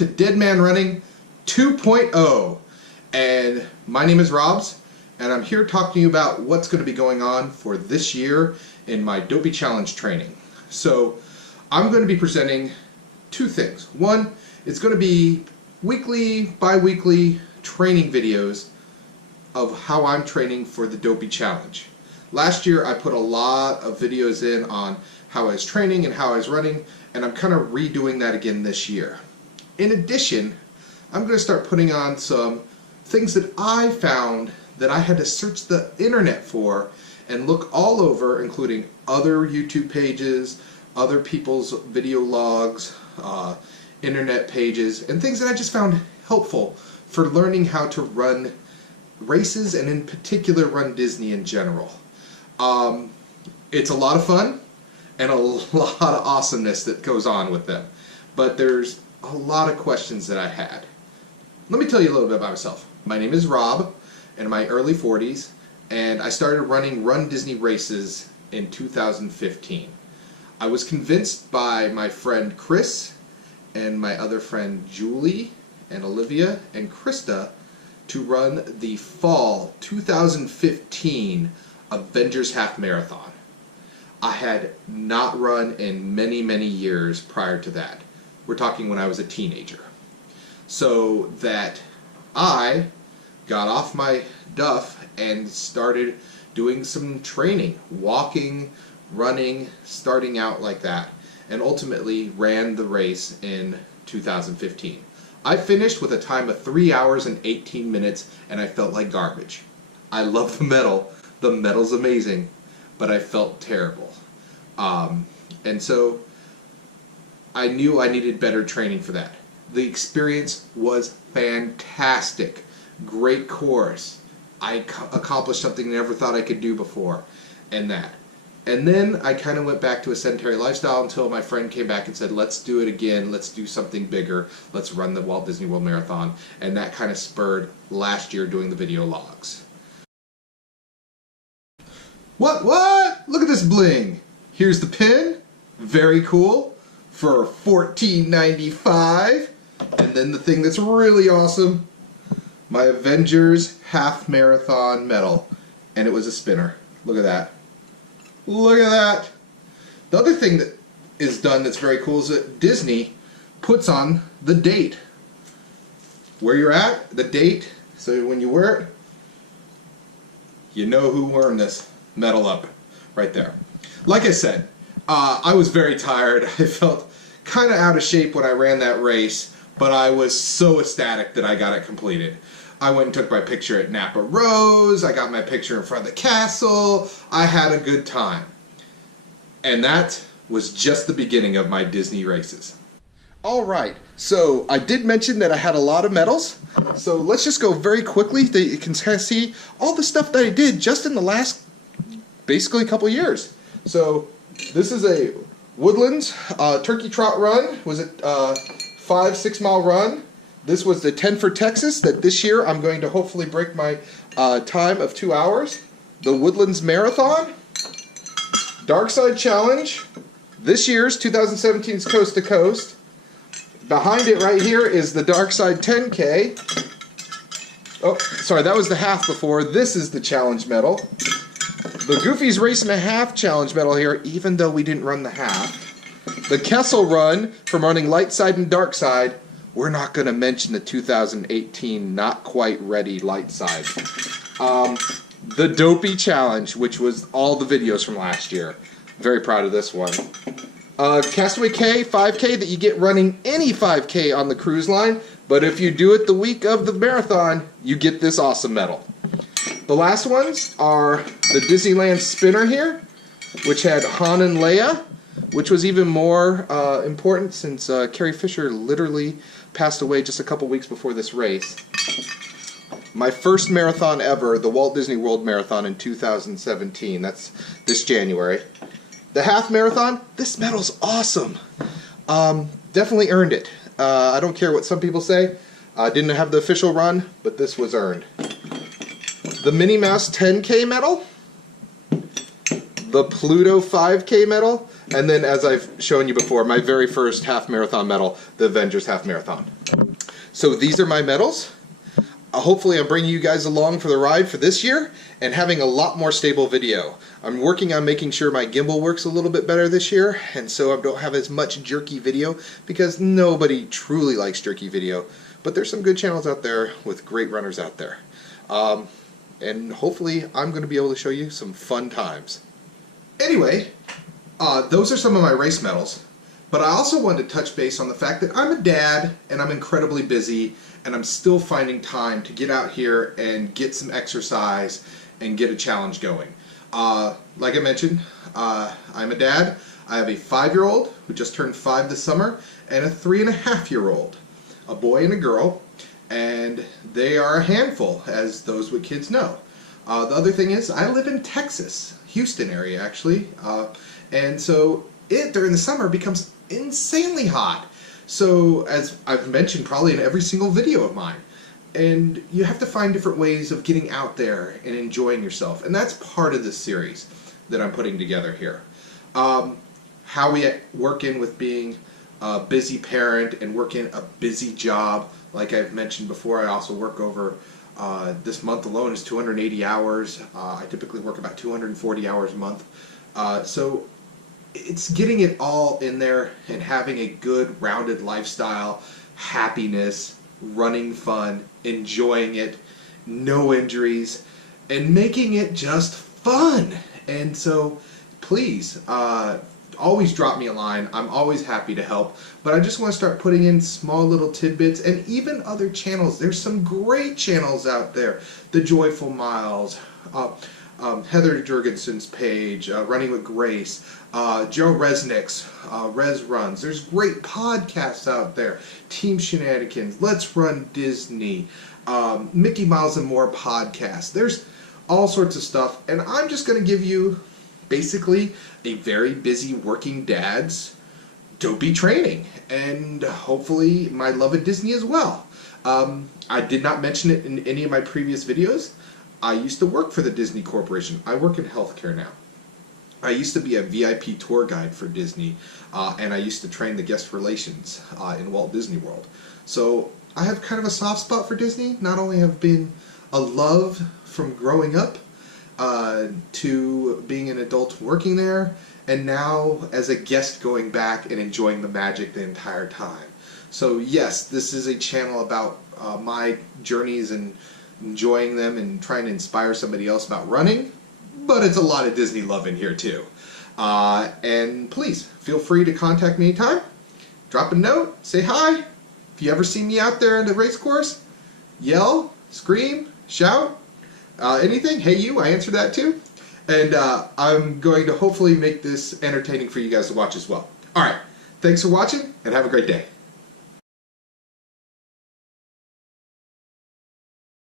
to Dead Man Running 2.0, and my name is Robz, and I'm here talking to you about what's going to be going on for this year in my Dopey Challenge training. So I'm going to be presenting two things. One, it's going to be weekly, bi-weekly training videos of how I'm training for the Dopey Challenge. Last year I put a lot of videos in on how I was training and how I was running, and I'm kind of redoing that again this year. In addition, I'm going to start putting on some things that I found that I had to search the internet for and look all over, including other YouTube pages, other people's video logs, internet pages, and things that I just found helpful for learning how to run races, and in particular run Disney in general. It's a lot of fun and a lot of awesomeness that goes on with them, but there's a lot of questions that I had. Let me tell you a little bit about myself. My name is Rob, in my early 40s, and I started running Run Disney races in 2015. I was convinced by my friend Chris and my other friend Julie and Olivia and Krista to run the fall 2015 Avengers Half Marathon. I had not run in many, many years prior to that. We're talking when I was a teenager. So that I got off my duff and started doing some training, walking, running, starting out like that, and ultimately ran the race in 2015. I finished with a time of 3 hours and 18 minutes, and I felt like garbage. I love the medal. The medal's amazing, but I felt terrible. And so I knew I needed better training for that. The experience was fantastic. Great course. I accomplished something I never thought I could do before, and that. And then I kind of went back to a sedentary lifestyle until my friend came back and said, let's do it again, let's do something bigger, let's run the Walt Disney World Marathon, and that kind of spurred last year doing the video logs. What? Look at this bling! Here's the pin, very cool, for $14.95, and then the thing that's really awesome, my Avengers Half Marathon medal, and it was a spinner. Look at that. Look at that! The other thing that is done that's very cool is that Disney puts on the date. Where you're at, the date, so when you wear it, you know who earned this medal up right there. Like I said, I was very tired. I felt kind of out of shape when I ran that race, but I was so ecstatic that I got it completed. I went and took my picture at Napa Rose, I got my picture in front of the castle, I had a good time. And that was just the beginning of my Disney races. Alright, so I did mention that I had a lot of medals, so let's just go very quickly that you can see all the stuff that I did just in the last, basically, couple years. So this is a Woodlands turkey trot run, was it 5-6 mile run. This was the 10 for Texas that this year I'm going to hopefully break my time of 2 hours. The Woodlands Marathon, Dark Side Challenge, this year's 2017's Coast to Coast. Behind it right here is the Dark Side 10K. Oh, sorry, that was the half before. This is the challenge medal. The Goofy's Race and a Half challenge medal here, even though we didn't run the half. The Kessel Run from running Light Side and Dark Side. We're not going to mention the 2018 Not Quite Ready Light Side. The Dopey Challenge, which was all the videos from last year. Very proud of this one. Castaway K, 5K that you get running any 5K on the cruise line, but if you do it the week of the marathon, you get this awesome medal. The last ones are the Disneyland Spinner here, which had Han and Leia, which was even more important since Carrie Fisher literally passed away just a couple weeks before this race. My first marathon ever, the Walt Disney World Marathon in 2017. That's this January. The half marathon, this medal's awesome. Definitely earned it. I don't care what some people say. I didn't have the official run, but this was earned. The Minnie Mouse 10K medal. the Pluto 5K medal, and then, as I've shown you before, my very first half marathon medal, the Avengers Half Marathon. So these are my medals. Hopefully I'm bringing you guys along for the ride for this year and having a lot more stable video. I'm working on making sure my gimbal works a little bit better this year, and so I don't have as much jerky video, because nobody truly likes jerky video. But there's some good channels out there with great runners out there. And hopefully I'm going to be able to show you some fun times. Anyway, those are some of my race medals. But I also wanted to touch base on the fact that I'm a dad and I'm incredibly busy, and I'm still finding time to get out here and get some exercise and get a challenge going. Like I mentioned, I'm a dad. I have a 5-year-old who just turned 5 this summer, and a 3.5-year-old, a boy and a girl, and they are a handful, as those with kids know. The other thing is, I live in Texas, Houston area actually, and so it during the summer becomes insanely hot. So, as I've mentioned probably in every single video of mine, and you have to find different ways of getting out there and enjoying yourself, and that's part of this series that I'm putting together here. How we work in with being a busy parent and working a busy job. Like I've mentioned before, I also work over, this month alone is 280 hours. I typically work about 240 hours a month. So it's getting it all in there and having a good rounded lifestyle, happiness, running fun, enjoying it, no injuries, and making it just fun. And so please, always drop me a line. I'm always happy to help, but I just want to start putting in small little tidbits, and even other channels. There's some great channels out there. The Joyful Miles, Heather Jurgensen's page, Running with Grace, Joe Resnick's Res Runs. There's great podcasts out there. Team Shenanigans, Let's Run Disney, Mickey Miles and More podcast. There's all sorts of stuff, and I'm just going to give you basically a very busy working dad's dopey training, and hopefully my love of Disney as well. I did not mention it in any of my previous videos. I used to work for the Disney Corporation. I work in healthcare now. I used to be a VIP tour guide for Disney, and I used to train the guest relations in Walt Disney World. So I have kind of a soft spot for Disney. Not only have been a love from growing up to being an adult working there, and now as a guest going back and enjoying the magic the entire time. So yes, this is a channel about my journeys and enjoying them and trying to inspire somebody else about running, but it's a lot of Disney love in here too. And please, feel free to contact me anytime. Drop a note, say hi. If you ever see me out there in the race course, yell, scream, shout, anything. Hey you, I answer that too. And I'm going to hopefully make this entertaining for you guys to watch as well. Alright, thanks for watching and have a great day.